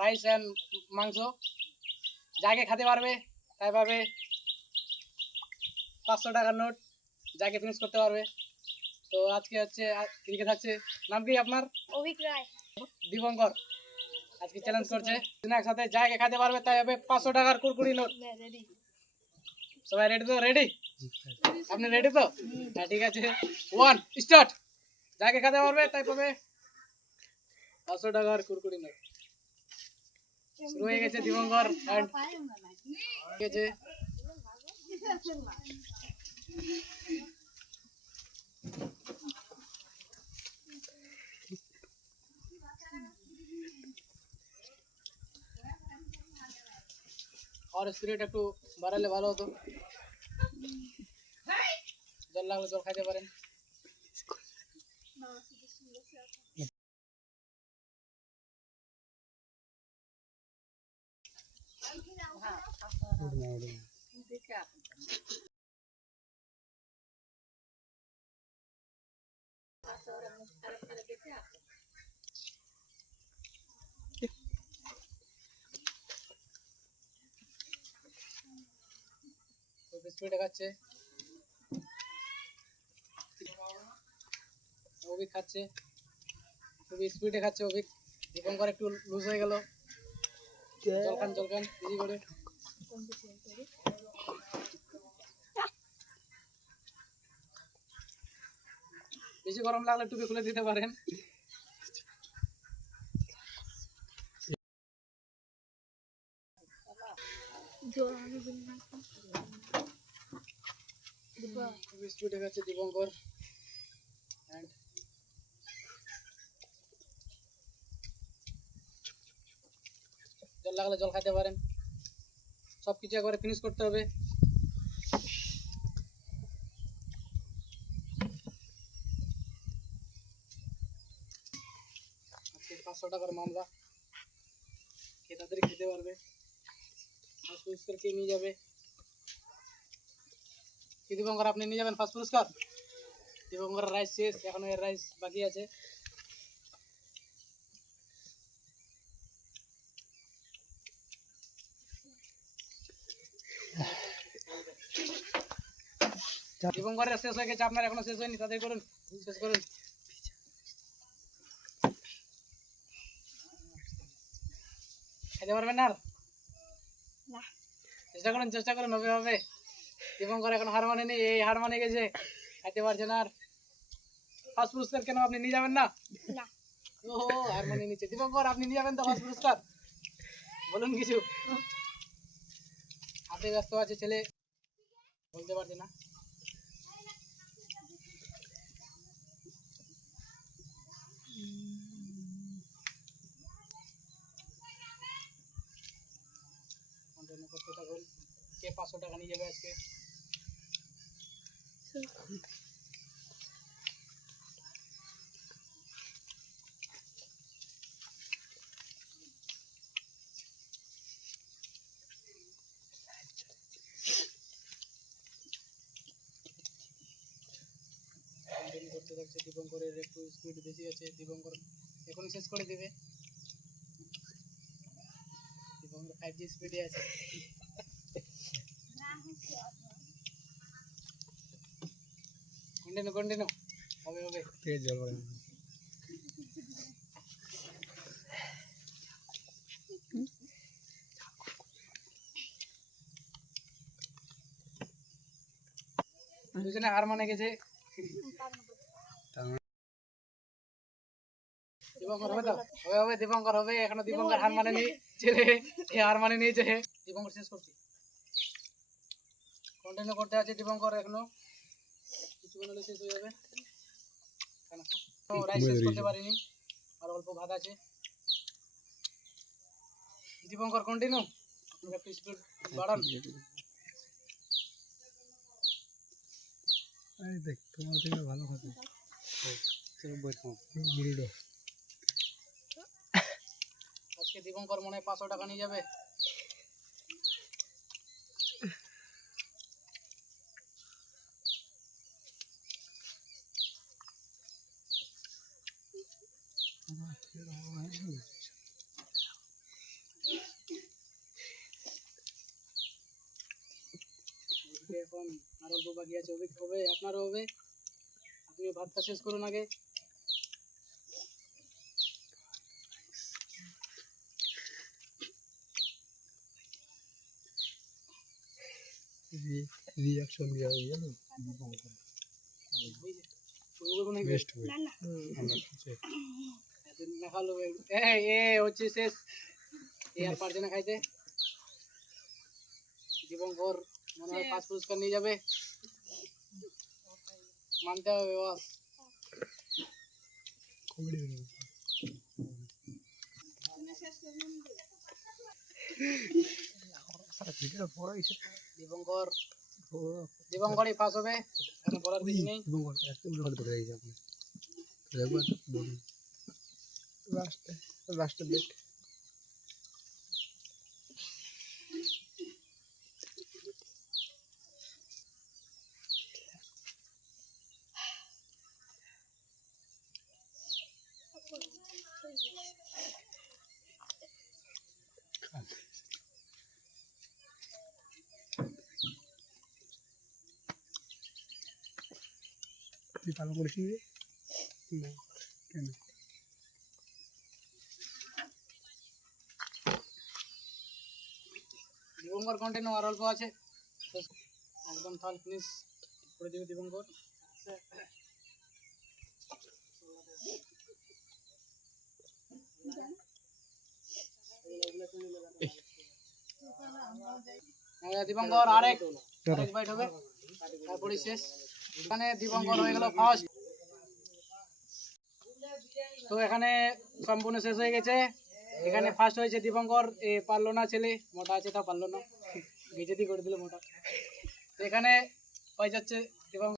Rice and মাংস। যাকে খেতে পারবে তাই পাবে 500 টাকার নোট, যাকে ফিনিশ করতে পারবে। তো আজকে হচ্ছে ক্রিকেট থাকছে। নাম কি আপনার? অভিক রায়। দীপঙ্কর আজকে চ্যালেঞ্জ করছে, একসাথে যাকে খেতে পারবে তাই হবে 500 টাকার কুরকুরি নোট। সবাই রেডি তো? রেডি? আপনি রেডি তো? হ্যাঁ ঠিক আছে, 1 স্টার্ট। যাকে খেতে পারবে তাই পাবে 500 টাকার কুরকুরি নোট। শুরু হয়ে গেছে দীপঙ্কর অ্যান্ড গেছে আর স্পিরিট একটু বাড়ালে ভালো হতো। জল লাগলে জল খাইতে পারেন। বিস্কুট খাচ্ছে, অভিক খাচ্ছে, খুবই স্পিডে খাচ্ছে অভিক। দীপঙ্কর একটু লুজ হয়ে গেল। জল খান বেশি করে। বেশি গরম লাগলে টুপি খুলে দিতে পারেন। স্পিডে খাচ্ছে দীপঙ্কর। জল লাগলে জল খাইতে পারেন। সব কিছু একবারে ফিনিশ করতে হবে। আজকে 500 টাকার মামলা, কে তাড়াতাড়ি খেতে পারবে ফার্স্ট পুরস্কার কে নিয়ে যাবে? কি দীপঙ্কর আপনি নিয়ে যাবেন ফার্স্ট পুরস্কার? দীপঙ্কর রাইস শেষ, এখন এর রাইস বাকি আছে। দীপঙ্করের শেষ হয়ে গেছে, আপনার এখনো শেষ হয়নি, তাড়াতাড়ি করুন, শেষ করুন। খেতে পারবেন না? চেষ্টা করুন, হবে হবে। দীপঙ্কর এখন হার মানেনি, এই হার মানে গেছে, খাইতে পারছে না আর। ফার্স্ট পুরস্কার কেন আপনি নিয়ে যাবেন না? ও হার মানে নিচ্ছে। দীপঙ্কর আপনি নিয়ে যাবেন তো ফার্স্ট পুরস্কার? বলুন কিছু। হাতে ব্যস্ত আছে ছেলে, বলতে পারছে না। কে 500 টাকা নিয়ে যাবে আজকে? করতে থাকছে। দীপঙ্করের একটু স্পিড বেশি আছে, দীপঙ্কর এখনই শেষ করে দেবে। দীপঙ্কর 5G স্পিডে আছে। কন্টিনিউ হবে হবে। তেজ জল পড়ে। দুজনে হার মানে গেছে। দীপঙ্কর হবে তো? হবে হবে, দীপঙ্কর হবে। এখনো দীপঙ্কর হার মানেনি, ছেলে হার মানে নিয়েছে। দীপঙ্কর শেষ করছি, কন্টিনিউ করতে আছে দীপঙ্কর এখনো। কিছু হলে শেষ হয়ে যাবে। রাইস শেষ করতে পারিনি, আর অল্প ভাত আছে। দীপঙ্কর কন্টিনিউ, একটু স্পিড বাড়ান। দেখ তোমার থেকে ভালো খাবে। আজকে দীপঙ্কর মনে হয় 500 টাকা নিয়ে যাবে। আজকে এখন আর অল্প বাকি আছে, অভিক হবে, আপনারও হবে। আপনিও ভাতটা শেষ করুন আগে। রিঅ্যাকশন দেওয়া হয়ে গেল বেস্ট হবে আমরা দেখালো এ হচ্ছে শেষ, এ আর পারছে না খাইতে। দীপঙ্কর মনে হয় 5 পুরস্কার নিয়ে যাবে, মানতে হবে বস। কমেডি দীপঙ্কর দীপঙ্করই পাস হবে, কোনো বলার কিছু নেই। লাস্টের ডেট তুই পালন করিস নি না কেন দীপঙ্কর কন্টিনিউ, আর অল্প আছে, একদম থাল ফিনিশ করে দিবে দীপঙ্কর। দীপঙ্কর আরেক বাইট হবে, তারপরে শেষ। এখানে দীপঙ্কর হয়ে গেল ফার্স্ট। তো এখানে সম্পূর্ণ শেষ হয়ে গেছে। এখানে ফার্স্ট হয়েছে দীপঙ্কর, এ পারলো না, ছেলে মোটা আছে তা পারলো না, বেজেতি করে দিল মোটা। তো এখানে পাই যাচ্ছে দীপঙ্কর।